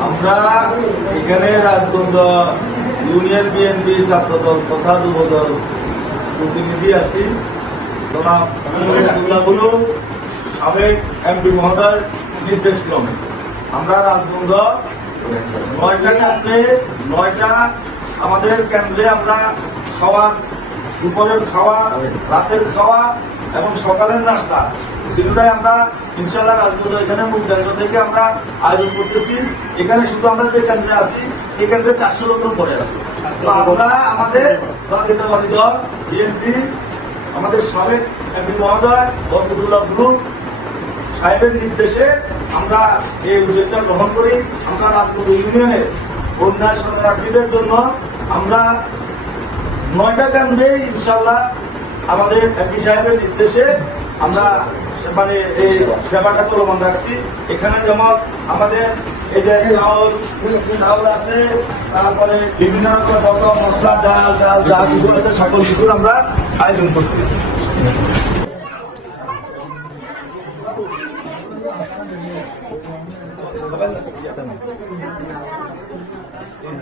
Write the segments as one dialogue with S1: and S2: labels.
S1: আমরা এখানে Rajganj union BNP ছাত্রদল তথা যুবদল প্রতিনিধি আছি। জনাব সাবেক এমপি মহোদয় নির্দেশ ক্রমে আমরা রাজগঞ্জ নয়টা কেন্দ্রে নয়টা আমাদের কেন্দ্রে আমরা খাওয়া দুপুরের খাওয়া রাতের খাওয়া এবং সকালের নাস্তা। তিনটাই আমরা ইনশাল্লাহ রাজগঞ্জ এখানে মুক্তাঞ্জ থেকে আমরা আয়োজন করতেছি। এখানে শুধু আমরা যে কেন্দ্রে আছি এই কেন্দ্রে চারশো লোকের পরে আছি। তো আমরা আমাদের জাতীয়তাবাদী দল বিএনপি আমাদের সাবেক এমপি মহোদয় বরকতুল্লাহ গ্রুপ সাহেবের নির্দেশে আমরা এই উদ্যোগটা গ্রহণ করি। আমরা রাজপুর ইউনিয়নের বন্যা শরণার্থীদের জন্য আমরা নয়টা কেন্দ্রে ইনশাল্লাহ আমাদের এমপি সাহেবের নির্দেশে আমরা মানে এই সেবাটা চলমান রাখছি। এখানে যেমন আমাদের এই যে চাউল চাউল আছে, তারপরে বিভিন্ন রকম যত মশলা, ডাল ডাল, যা কিছু আছে, সকল কিছুর আমরা আয়োজন করছি। সাবেক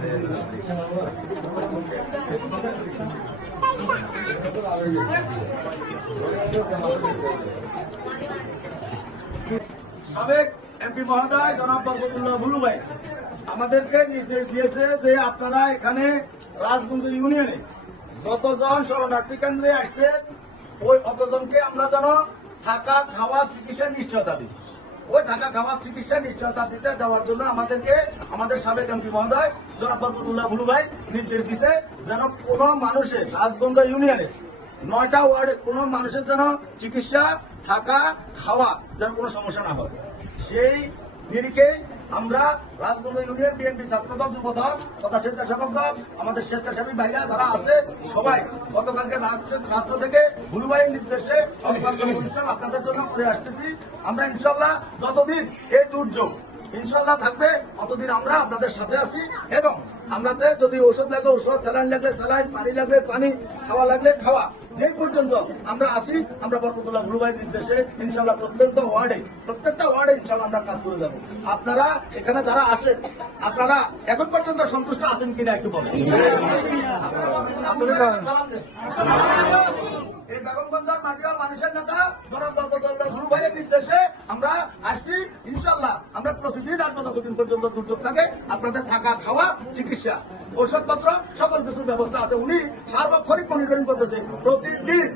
S1: এমপি মহোদয় জনাব বরকতুল্লাহ ভুলু ভাই, আমাদেরকে নির্দেশ দিয়েছে যে আপনারা এখানে রাজগঞ্জ ইউনিয়নে যতজন শরণার্থী কেন্দ্রে আসছে, ওই অতজনকে আমরা যেন থাকা খাওয়া চিকিৎসা নিশ্চয়তা দিই। ওই থাকা খাওয়া চিকিৎসা নিশ্চয়তা দিতে দেওয়ার জন্য আমাদেরকে, আমাদের সাবেক এমপি মহোদয় জনাব বরকতুল্লাহ ভুলু নির্দেশ দিছে যেন কোনো মানুষের রাজগঞ্জ ইউনিয়নে নয়টা ওয়ার্ডে কোনো মানুষের যেন চিকিৎসা, থাকা, খাওয়া যেন কোনো সমস্যা না হয়। সেই নিরিখে আমরা রাজগঞ্জ ইউনিয়ন বিএনপি ছাত্রদল, যুবদল তথা স্বেচ্ছাসেবক দল, আমাদের স্বেচ্ছাসেবী ভাইরা যারা আছে, সবাই গতকালকে রাত্র থেকে গুরুবাইয়ের নির্দেশে আপনাদের জন্য করে আসতেছি। আমরা ইনশাল্লাহ যতদিন এই দুর্যোগ ইনশাল্লাহ থাকবে। অতদিন আমরা আপনাদের সাথে আছি এবং আমাদের যদি ওষুধ লাগে ওষুধ স্যালাইন লাগলে স্যালাইন পানি লাগলে পানি খাওয়া লাগলে খাওয়া। যে পর্যন্ত আমরা আছি আমরা বরকতুল্লাহ গুরুবাই নির্দেশে ইনশাল্লাহ প্রত্যেকটা ওয়ার্ডে প্রত্যেকটা ওয়ার্ডে ইনশাল্লাহ আমরা কাজ করে যাব। আপনারা এখানে যারা আছেন আপনারা এখন পর্যন্ত সন্তুষ্ট আছেন কিনা একটু বলেন। আপনারা বেগমগঞ্জের মাটিয়াল মানুষের নেতা জনাব গুরু ভাইয়ের নির্দেশে আমরা আসছি ইনশাল্লাহ আমরা প্রতিদিন আসব যতদিন পর্যন্ত দুর্যোগ থাকে। আপনাদের থাকা, খাওয়া, চিকিৎসা, ঔষধপত্র, সকল কিছুর ব্যবস্থা আছে। উনি সার্বক্ষণিক মনিটরিং করতেছে। প্রতিদিন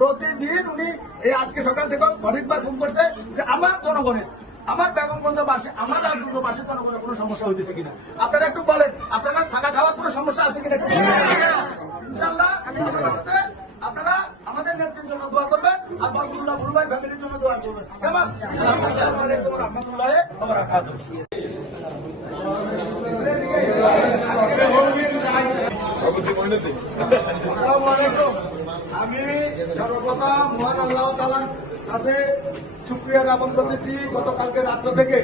S1: প্রতিদিন উনি এই আজকে সকাল থেকে অনেকবার ফোন করছে যে আমার জনগণের, আমার বেগমগঞ্জ বাসে আমার রাজগঞ্জ বাসে জনগণের কোনো সমস্যা হইতেছে কিনা। আপনারা একটু বলেন, আপনারা থাকা, খাওয়ার কোনো সমস্যা আছে কিনা? ইনশাল্লাহ আমি আপনারা জন্য দোয়া আর ফ্যামিলির জন্য দোয়া আমি সর্বপ্রথম মহান আল্লাহ তাআলার কাছে শুক্রিয়া জ্ঞাপন করতেছি। গতকালকে রাত্র থেকে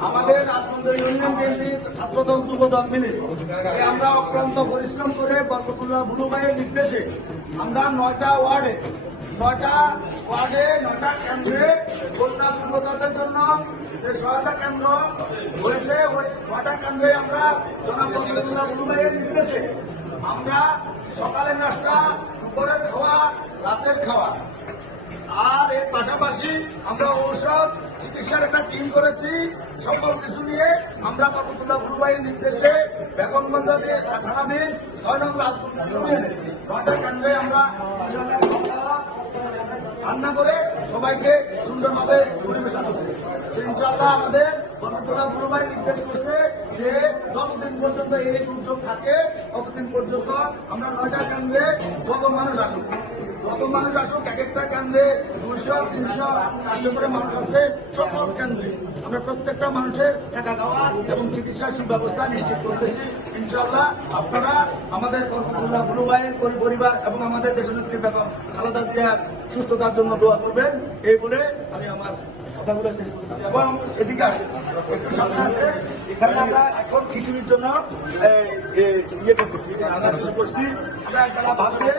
S1: আমাদের রাজবন্ধ ইউনিয়ন বিএনপি ছাত্রদল যুবদল মিলে আমরা অক্লান্ত পরিশ্রম করে বরকতুল্লাহ বুলু ভাইয়ের নির্দেশে আমরা নয়টা ওয়ার্ডে নয়টা ওয়ার্ডে, নয়টা কেন্দ্রে বন্যা দুর্গতদের জন্য যে সহায়তা কেন্দ্র হয়েছে, ওই নয়টা কেন্দ্রে আমরা বুলু নির্দেশে আমরা সকালের নাস্তা, দুপুরের খাওয়া, রাতের খাওয়া। আর এর পাশাপাশি আমরা ঔষধ, চিকিৎসার একটা টিম করেছি। সকল কিছু নিয়ে আমরা বরকতুল্লাহ গুরুবাইয়ের নির্দেশে বেগমগঞ্জ থানাধীন ছয় নং রাজপুর ইউনিয়নে নয়টা আমরা রান্না করে সবাইকে সুন্দরভাবে পরিবেশন করছি তো ইনশাল্লাহ আমাদের বরকতুল্লাহ গুরুভাই নির্দেশ করছে যে যতদিন পর্যন্ত এই দুর্যোগ থাকে, ততদিন পর্যন্ত আমরা নয়টা কেন্দ্রে যত মানুষ আসুক কত মানুষ আসুক, এক একটা কেন্দ্রে দুইশো, তিনশো, চারশো করে মানুষ আছে সকল কেন্দ্রে আমরা প্রত্যেকটা মানুষের টাকা দেওয়া এবং চিকিৎসার সুব্যবস্থা নিশ্চিত করতেছি। ইনশাল্লাহ আপনারা আমাদের গুরু ভাইয়ের পরিবার এবং আমাদের দেশের বেগম খালেদা জিয়ার সুস্থতার জন্য দোয়া করবেন। এই বলে আমি আমার এবং এদিকে আসে এখানে আমরা এখন খিচুড়ির জন্য ইয়ে শুরু করছি। দিয়ে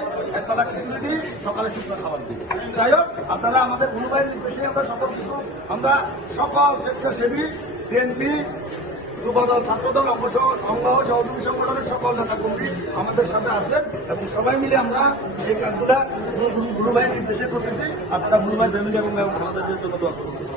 S1: খিচুড়ি দিই সকালে খাবার দিই যাই হোক, আপনারা আমাদের আমরা সকল কিছু, আমরা সকল স্বেচ্ছাসেবী, বিএনপি যুবদল, ছাত্রদল অঙ্গ সহ- অঙ্গ সহযোগী সংগঠনের সকল নেতা কর্মী আমাদের সাথে আছেন এবং সবাই মিলে আমরা এই কাজগুলা গুরু ভাইয়ের নির্দেশে করতেছি। আপনারা গুরু ভাই ফ্যামিলি এবং খালাদার জন্য দোয়া করতেছি